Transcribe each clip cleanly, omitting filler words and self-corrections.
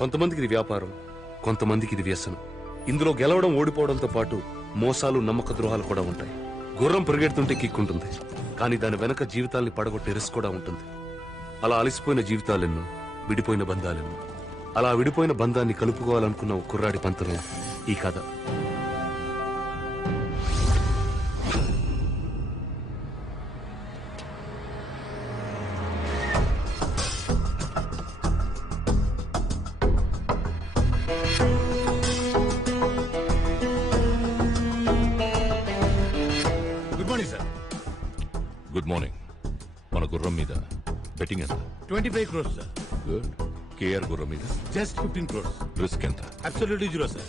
కొంతమందికి ఇది వ్యాపారం, కొంతమందికి ఇది వ్యసనం. ఇందులో గెలవడం ఓడిపోవడంతో పాటు మోసాలు, నమ్మక ద్రోహాలు కూడా ఉంటాయి. గుర్రం పరిగెడుతుంటే కిక్కుంటుంది, కానీ దాని వెనక జీవితాల్ని పడగొట్టే రిస్క్ కూడా ఉంటుంది. అలా అలసిపోయిన జీవితాలెన్నో, విడిపోయిన బంధాలెన్నో. అలా విడిపోయిన బంధాన్ని కలుపుకోవాలనుకున్న ఒక కుర్రాడి పంతరం ఈ కథ. Good morning. మన గుర్రం మీద బెట్టింగ్ ఎంత? 25 crores సార్. గుడ్. కేఆర్ గుర్రం మీద జస్ట్ 15 crores. రిస్క్ ఎంత? Absolutely zero sir.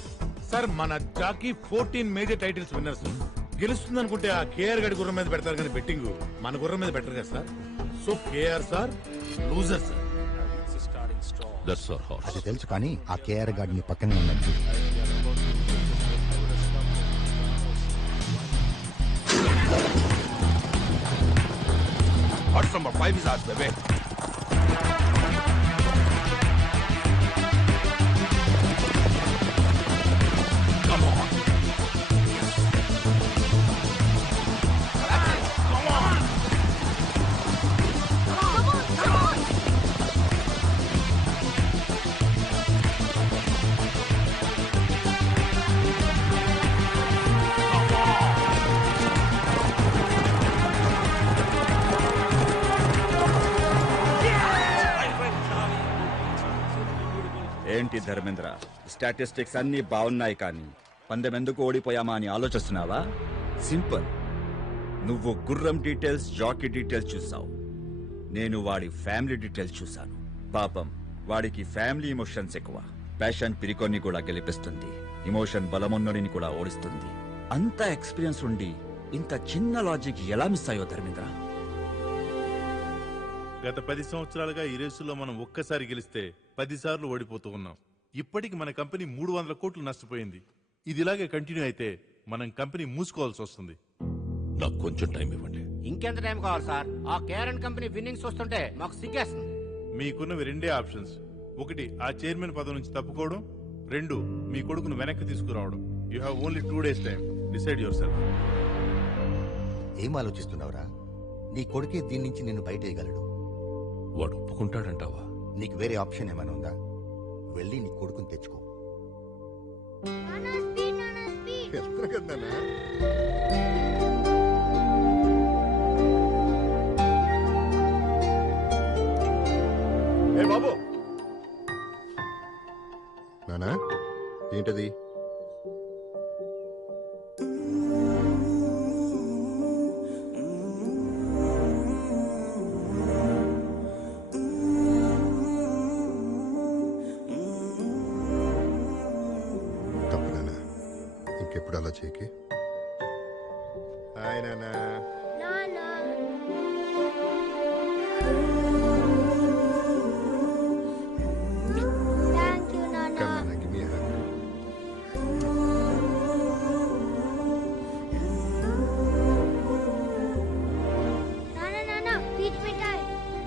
సార్ మన jockey 14 major titles winner sir. గెలుస్తుంది అనుకుంటే ఆ కేఆర్ గడి గుర్రం మీద పెడతారు కానీ బెట్టింగ్ మన గుర్రం మీద పెట్టరు కదా sir. So KR sir loser sir. That's our horse. అది తెలుసు, కానీ ఆ కేఆర్ గార్డ్ పక్కనే ఉన్నట్టు. Horse number 5 is ours, baby. Come on. Come on. Come on. ఏంటి ధర్మేంద్ర, స్టాటిస్టిక్స్ అన్ని బాగున్నాయి కానీ పందెం ఎందుకు ఓడిపోయామా అని ఆలోచిస్తున్నావా? సింపుల్. నువ్వు గుర్రం డీటెయిల్స్, జాకీ డీటెయిల్స్ చూసావు. నేను వాడి ఫ్యామిలీ డీటెయిల్స్ చూశాను. పాపం వాడికి ఫ్యామిలీ ఎమోషన్స్ ఎక్కువ. ప్యాషన్ పిరికొన్ని కూడా గెలిపిస్తుంది, ఎమోషన్ బలమున్నడిని కూడా ఓడిస్తుంది. అంత ఎక్స్పీరియన్స్ ఉండి ఇంత చిన్న లాజిక్ ఎలా మిస్ అయ్యో ధర్మేంద్ర? గత 10 సంవత్సరాలుగా ఈ రేసులో మనం ఒక్కసారి గెలిస్తే 10 సార్లు ఓడిపోతూ ఉన్నాం. ఇప్పటికి మన కంపెనీ 300 కోట్లు నష్టపోయింది. ఇది ఇలాగే కంటిన్యూ అయితే మనం కంపెనీ మూసుకోవాల్సి వస్తుంది. నాకు కొంచెం టైం ఇవ్వండి. ఇంకెంత టైం కావాలి సార్? ఆ కేఆర్ కంపెనీ విన్నింగ్స్ వస్తుంటే మాకు సిగ్గేస్తుంది. మీకున్నవి రెండే ఆప్షన్స్. ఒకటి ఆ చైర్మన్ పదవి నుంచి తప్పుకోవడం, 2 మీ కొడుకును వెనక్కి తీసుకురావడం. You have only 2 days time. Decide your self. ఏం ఆలోచిస్తున్నావురా? నీ కొడుకే దీని నుంచి నిన్ను బయటేయగలడు. వాడు ఒప్పుకుంటాడంటావా? నీకు వేరే ఆప్షన్ ఏమైనా ఉందా? వెళ్ళి నీ కొడుకుని తెచ్చుకో. ఏ బాబు, నానా ఏంటది? తప్పు నానా, ఇంకెప్పుడు అలా చేయకి. హాయ్ నానా.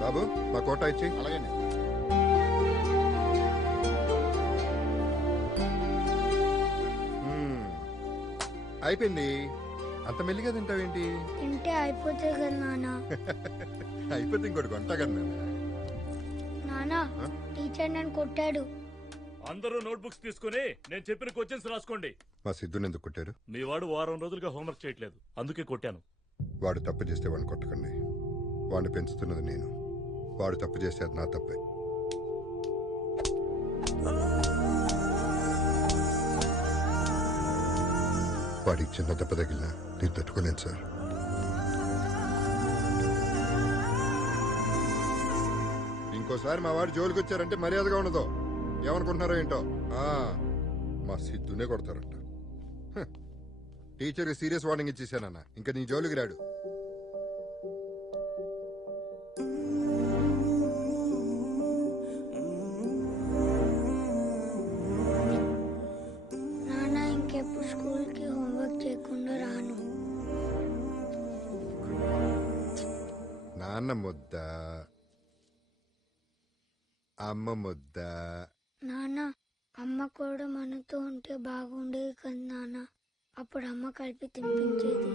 బాబు మా కోట ఇచ్చి. అలాగే అయిపోయింది. అంత మెల్లిగా తింటావేంటి? తింటే అయిపోతుంది కదా నాన్న. అయిపోతే ఇంకోటి కొంటా కదా నాన్న. టీచర్ నన్ను కొట్టాడు. అందరూ నోట్బుక్స్ తీసుకుని నేను చెప్పిన క్వశ్చన్స్ రాసుకోండి. మా సిద్ధుని ఎందుకు కొట్టారు? మీ వాడు వారం రోజులుగా హోంవర్క్ చేయట్లేదు, అందుకే కొట్టాను. వాడు తప్పు చేస్తే వాడిని కొట్టకండి. వాడిని పెంచుతున్నది నేను. వాడు తప్పు చేస్తే అది నా తప్పే. వాడికి చిన్న దెబ్బ తగిలినా నేను తట్టుకోలేను సార్. ఇంకోసారి మా వాడు జోలికి వచ్చారంటే మర్యాదగా ఉండదు. ఏమనుకుంటున్నారో ఏంటో. మా సిద్ధునే కొడతారంట. టీచర్ సీరియస్ వార్నింగ్ ఇచ్చేసానన్న, ఇంకా నీ జోలికి రాడు. నాన్న ఇంకెప్పుడు స్కూల్కి హోంవర్క్ చేయకుండా రాను. నాన్న ముద్ద, అమ్మ ముద్ద, నాన్న అమ్మ కూడా మనతో ఉంటే బాగుండేది కదా నాన్న. అప్పుడు అమ్మ కలిపి తినిపించేది.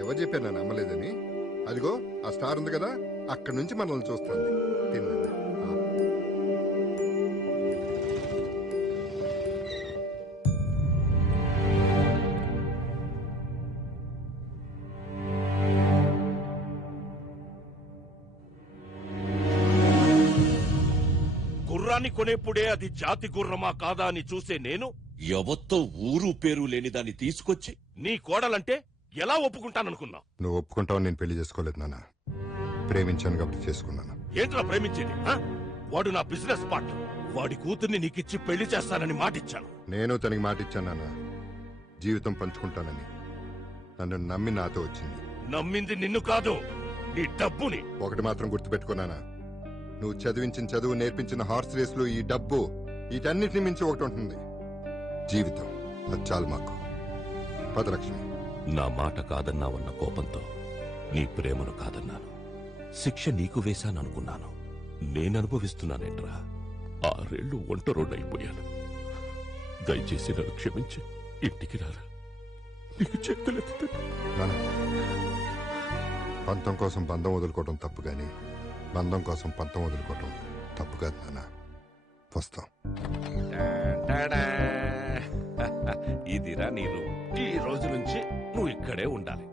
ఎవరు చెప్పారు నన్ను నమ్మలేదని? అదిగో ఆ స్టార్ ఉంది కదా, అక్కడి నుంచి మనల్ని చూస్తుంది. తిన్నా గుర్రాన్ని కొనేప్పుడే అది జాతి గుర్రమా కాదా అని చూసే నేను ఎవత్తో ఊరు పేరు లేని దాన్ని తీసుకొచ్చి నీ కోడలంటే ఎలా ఒప్పుకుంటాననుకున్నావు? నువ్వు ఒప్పుకుంటావు, నేను పెళ్లి చేసుకోలేదు నాన్న. ప్రేమించాను కాబట్టి చేసుకున్నాను. ఏంట్రా ప్రేమించేది? వాడు నా బిజినెస్ పార్ట్నర్. వాడి కూతుర్ని నీకిచ్చి పెళ్లి చేస్తానని మాటిచ్చాను. నేను తనకి మాట ఇచ్చాను నాన్న, జీవితం పంచుకుంటానని. నన్ను నమ్మి నాతో వచ్చింది. నమ్మింది నిన్ను కాదు, నీ డబ్బుని. ఒకటి మాత్రం గుర్తుపెట్టుకున్నానా, నువ్వు చదివించిన చదువు, నేర్పించిన హార్స్ రేసులు, ఈ డబ్బు, వీటన్నిటిని మించి ఒకటి ఉంటుంది, జీవితం. అది చాలు మాకు. పదలక్ష్మి. నా మాట కాదన్నావన్న కోపంతో నీ ప్రేమను కాదన్నాను. శిక్ష నీకు వేశాననుకున్నాను. నేననుభవిస్తున్నానేంట్రా? 6 ఏళ్లు ఒంటరోడైపోయాను. దయచేసి నన్ను క్షమించి ఇంటికి రారా. నీకు చేతులెత్తుతా. నాన్న, పంతం కోసం బంధం వదులుకోవడం తప్పు గాని బంధం కోసం పంతం వదులుకోవడం తప్పు కాదు నాన్న. వస్తాం. ఇదిరా నీ రూమ్. ఈ రోజు నుంచి నువ్వు ఇక్కడే ఉండాలి.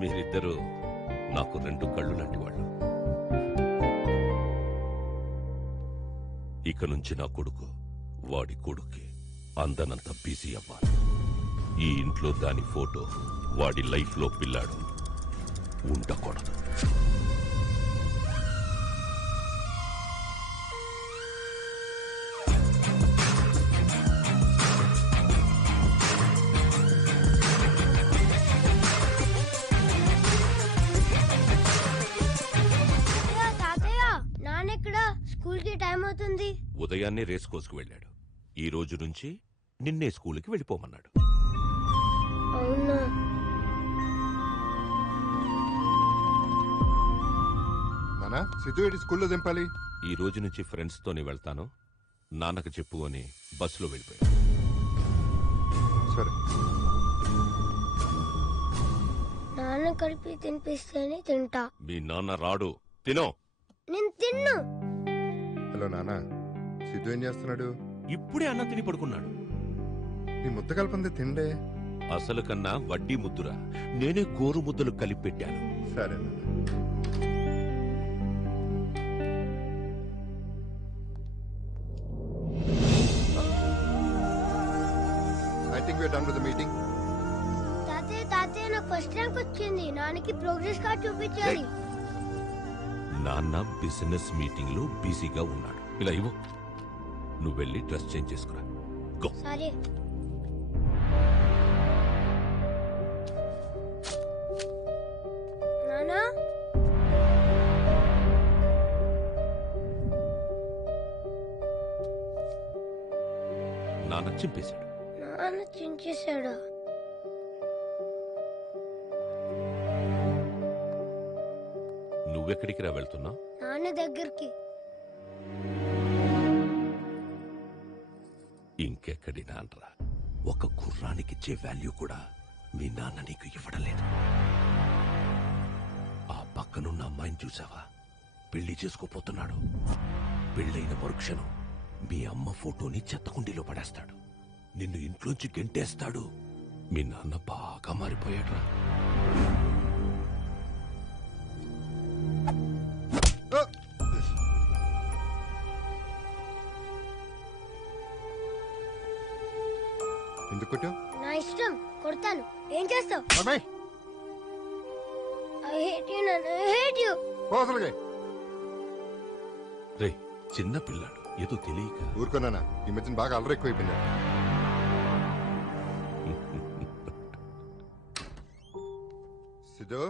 మీరిద్దరూ నాకు 2 కళ్ళు లాంటి వాళ్ళు. ఇక నుంచి నా కొడుకు వాడి కొడుక్కి అందనంత బిజీ అవ్వాలి. ఈ ఇంట్లో దాని ఫోటో, వాడి లైఫ్ లో పిల్లాడు ఉండకూడదు. స్కూల్ కి టైం అవుతుంది. ఉదయాన్నే రేస్ కోసుకు వెళ్ళాడు. ఈ రోజు నుంచి నిన్నే స్కూల్కి వెళ్ళిపోమన్నాడు. అవునా? నానా, సిద్ధు ఏంటి స్కూల్లో దింపాలి? ఈ రోజు నుంచి ఫ్రెండ్స్ తోనే వెళ్తాను, నాన్నకు చెప్పు అని బస్సులో వెళ్ళిపోయాడు. సరే. నాన్న కలిపి తినిపిస్తేనే తింటా. మీ నాన్న రాడు, తినో. నేను తిన్ను. హలో నానా, సిద్ధు ఏం చేస్తున్నాడు? ఇప్పుడే అన్నం తిని పడుకున్నాడు. నీ ముద్ద కలపంది తిండే. అసలు కన్నా వడ్డీ ముద్దురా, నేనే గోరు ముద్దలు కలిపి పెట్టాను. సరే. I think we are done with the meeting. తాతయ్య నాకు ఫస్ట్ ర్యాంక్ వచ్చింది. నాన్నకి ప్రోగ్రెస్ కార్డ్ చూపించాలి. నాన్న బిజినెస్ మీటింగ్ లో బిజీగా ఉన్నాడు. ఇలా ఇవ్వు, నువ్వు వెళ్ళి డ్రెస్ చేంజ్ చేసుకురా. గో. సరే. నానా, నాన్న చింపేశాడు. నాన్న చించేశాడా? నువ్వెక్కడికి రా వెళ్తున్నావు? నాన్న దగ్గరికి. ఇంకెక్కడి నాన్నరా? ఒక గుర్రానికిచ్చే వాల్యూ కూడా మీ నాన్న నీకు ఇవ్వడం లేదు. ఆ పక్కనున్న అమ్మాయిని చూసావా? పెళ్లి చేసుకోపోతున్నాడు. పెళ్ళైన మరుక్షణం మీ అమ్మ ఫోటోని చెత్తకుండీలో పడేస్తాడు. నిన్ను ఇంట్లోంచి గెంటేస్తాడు. మీ నాన్న బాగా మారిపోయాడురా. ఎందుకు కొట్టావు? నా ఇష్టం, కొడతాను. ఏం చేస్తావు? అమ్మాయి I hate you, Nana. I hate you. పోసలుగా రే, చిన్న పిల్లాడు, ఏదో తెలియక. ఊరుకున్నానా, ఈ మధ్యన బాగా అల్లరి ఎక్కువైపోయింది. సిద్ధు,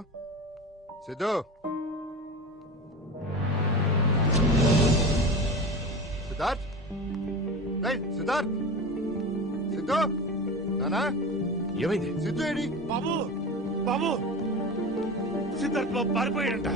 సిద్ధు, సిద్ధార్థ్, సిద్ధార్థ్, సిద్ధు, నానా, ఏమైంది? సిద్ధు ఏడి? బాబు బాబు, సిద్ధార్థ్ బాబు పారిపోయాడంట.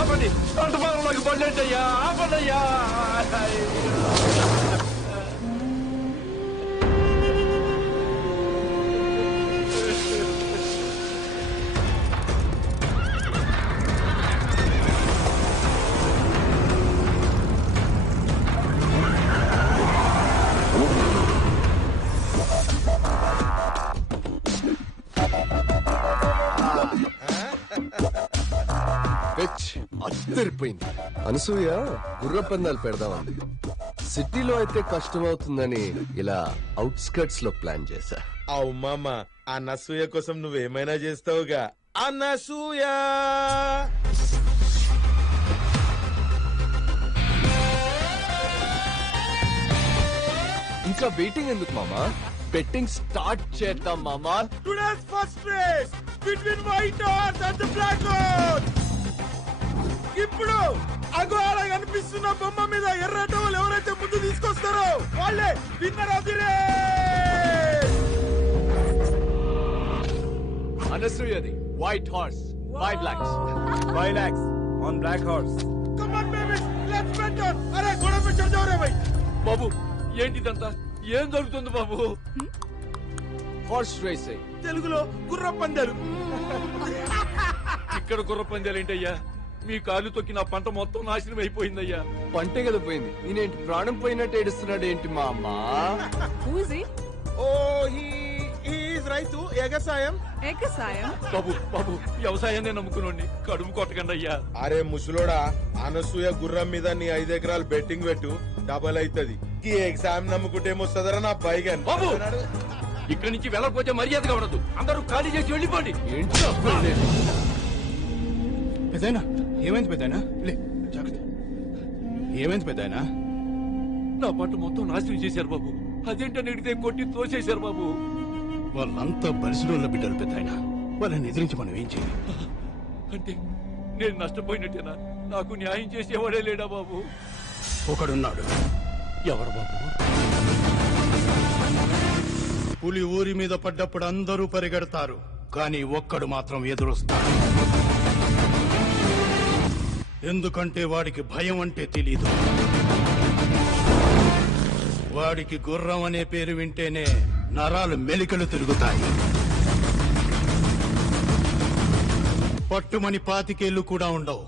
ఆపండి తోటమాలంలోకి బండి అయ్యా ఆపండి అయ్యా అద్దరిపోయింది. అనసూయ గుర్ర పందాలు పెడదామంది. సిటీలో అయితే కష్టమవుతుందని ఇలా అవుట్స్కర్ట్స్ లో ప్లాన్ చేశా. అవు మామ అనసూయ కోసం నువ్వేమైనా చేస్తావుగా. అనసూయ ఇంకా వెయిటింగ్ ఎందుకు మామా? బెట్టింగ్ స్టార్ట్ చేద్దాం మామా. Today's first race between white horse and the black horse. ఇప్పుడు అగో అలా కనిపిస్తున్న బొమ్మ మీద ఎర్ర టవల్ ఎవరైతే ముందు తీసుకొస్తారో వాళ్ళే విన్నర్ ఆఫ్ ది రేస్. అనసూయది white horse 5 lakhs. 5 lakhs on black horse. Come on baby let's bet on. అరే గోడ पे चढ़ जाओ रे भाई. బాబు ఏంటిదంతా ఏం జరుగుతుంది బాబు? హార్స్ రేసింగ్ తెలుగులో గుర్ర పందాలు. ఇక్కడ గుర్ర పందాలు ఏంటయ్యా? మీ కాలు తొక్కి నా పంట మొత్తం నాశనం అయిపోయిందయ్యా. పంటే కదా పోయింది. నేనేంటి ప్రాణం పోయినట్టు ఏడుస్తున్నాడు ఏంటి మా అమ్మ? ఓ హీ ఈజ్ రైతు ఎగసాయం. బాబు బాబు వ్యవసాయాన్ని నమ్ముకునండి, కడుపు కొట్టకండి అయ్యా. అరే ముసలోడా, అనసూయ గుర్రం మీద నీ 5 ఎకరాలు బెట్టింగ్ పెట్టు, డబల్ అవుతుంది. ఈ ఎగ్జామ్ నమ్ముకుంటే ఏమొస్తుందరా నా పైగా. బాబు ఇక్కడి నుంచి వెళ్ళకపోతే మర్యాదగా ఉండదు. అందరూ ఖాళీ చేసి వెళ్ళిపోండి. ఏంటి పెద్దయినా ఏమైంది? పెద్దయినా లే జాగ్రత్త. ఏమైంది పెద్దయినా? నా పంట మొత్తం నాశనం చేశారు బాబు. అదేంటని అడిగితే కొట్టి తోసేశారు బాబు. వాళ్ళంతా బలిసినోళ్ళ బిడ్డలు పెద్దయినా. వాళ్ళని ఎదిరించి మనం ఏం చేయాలి? అంటే నేను నష్టపోయినట్టేనా? నాకు న్యాయం చేసేవాడే లేడా బాబు? ఒకడున్నాడు. ఎవరు బాబు? పులి ఊరి మీద పడ్డప్పుడు అందరూ పరిగెడతారు, కానీ ఒక్కడు మాత్రం ఎదురొస్తాడు. ఎందుకంటే వాడికి భయం అంటే తెలీదు. వాడికి గుర్రం అనే పేరు వింటేనే నరాలు మెలికలు తిరుగుతాయి. పట్టుమని 25 ఏళ్లు కూడా ఉండవు,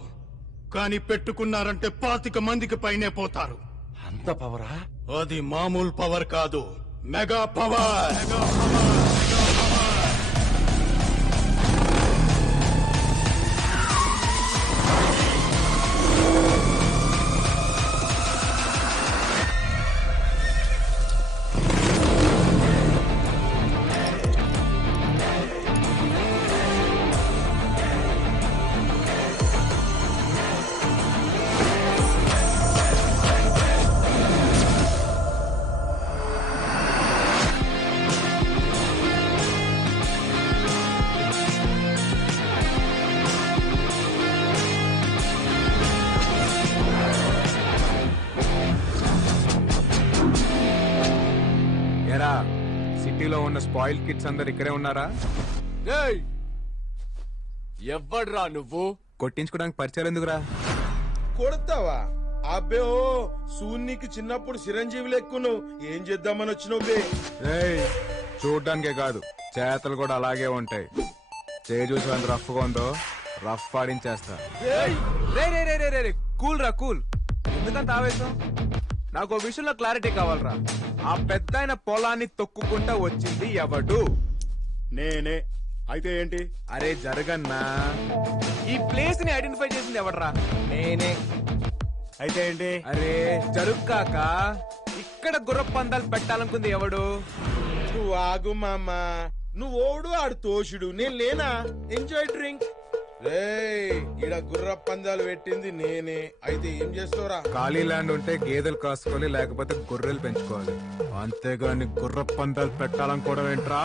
కానీ పెట్టుకున్నారంటే 25 మందికి పైనే పోతారు. అంత పవరా? అది మామూలు పవర్ కాదు, మెగా పవర్. సిటీలో ఉన్న స్పాయిల్ కిడ్స్ అందరు ఇక్కడే ఉన్నారా? ఎవడ్రా నువ్వు? కొట్టించుకోవడానికి పరిచయాలు ఎందుకురా? కొడతావా? అబ్బే ఓ సూన్నికి చిన్నప్పుడు చిరంజీవి లెక్కును. ఏం చేద్దామని వచ్చినావు బే? చూడ్డానికే కాదు, చేతలు కూడా అలాగే ఉంటాయి. చూసి ఎంత రఫ్ గా ఉందో రఫ్ ఆడించేస్తా. కూల్ రా కూల్. ఎందుకంత ఆవేశం? నాకు ఓ విషయంలో క్లారిటీ కావాలరా. ఆ పెద్ద ఆయన పొలాన్ని తొక్కుకుంటా వచ్చింది ఎవడు? నేనే. అయితే ఏంటి? అరే జరగన్నా, ఈ ప్లేస్ ని ఐడెంటిఫై చేసింది ఎవడరా? నేనే. అయితే ఏంటి? అరే జరుగ్గాక ఇక్కడ గుర్ర పందాలు పెట్టాలనుకుంది ఎవడు? నువ్వు ఆగు మామ. నువ్వు ఓడు ఆడు తోషుడు, నేను లేనా? Enjoy drink. ఈడ గుర్ర పందాలు పెట్టింది నేనే. అయితే ఏం చేస్తావురా? ఖాళీ ల్యాండ్ ఉంటే గేదెలు కాసుకోవాలి, లేకపోతే గొర్రెలు పెంచుకోవాలి. అంతేగాని గుర్ర పందాలు పెట్టాలనుకోవడం ఏంట్రా?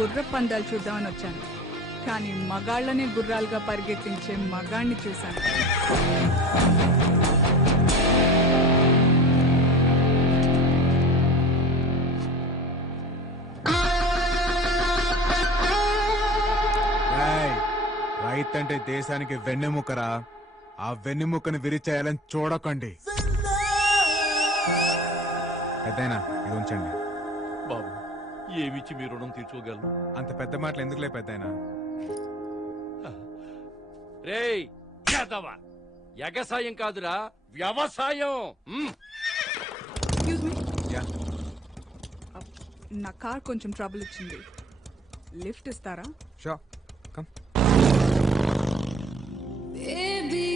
గుర్ర పందాలు చూద్దామని వచ్చాను, కానీ మగాళ్ళనే గుర్రాలుగా పరిగెత్తించే మగాణ్ణి చూశాను. రైతు అంటే దేశానికి వెన్నెముకరా. ఆ వెన్నెముకను విరిచేయాలని చూడకండి. పెద్దయినా ఇది ఉంచండి. బాబు, ఏమిచ్చి మీ రుణం తీర్చుకోగలను? అంత పెద్ద మాటలు ఎందుకులే పెద్దయినా. రేయ్ యాదవా, ఎగసాయం కాదురా వ్యవసాయం. Excuse me. నా కార్ కొంచెం ట్రబుల్ ఇచ్చింది, లిఫ్ట్ ఇస్తారా? Show come. Baby,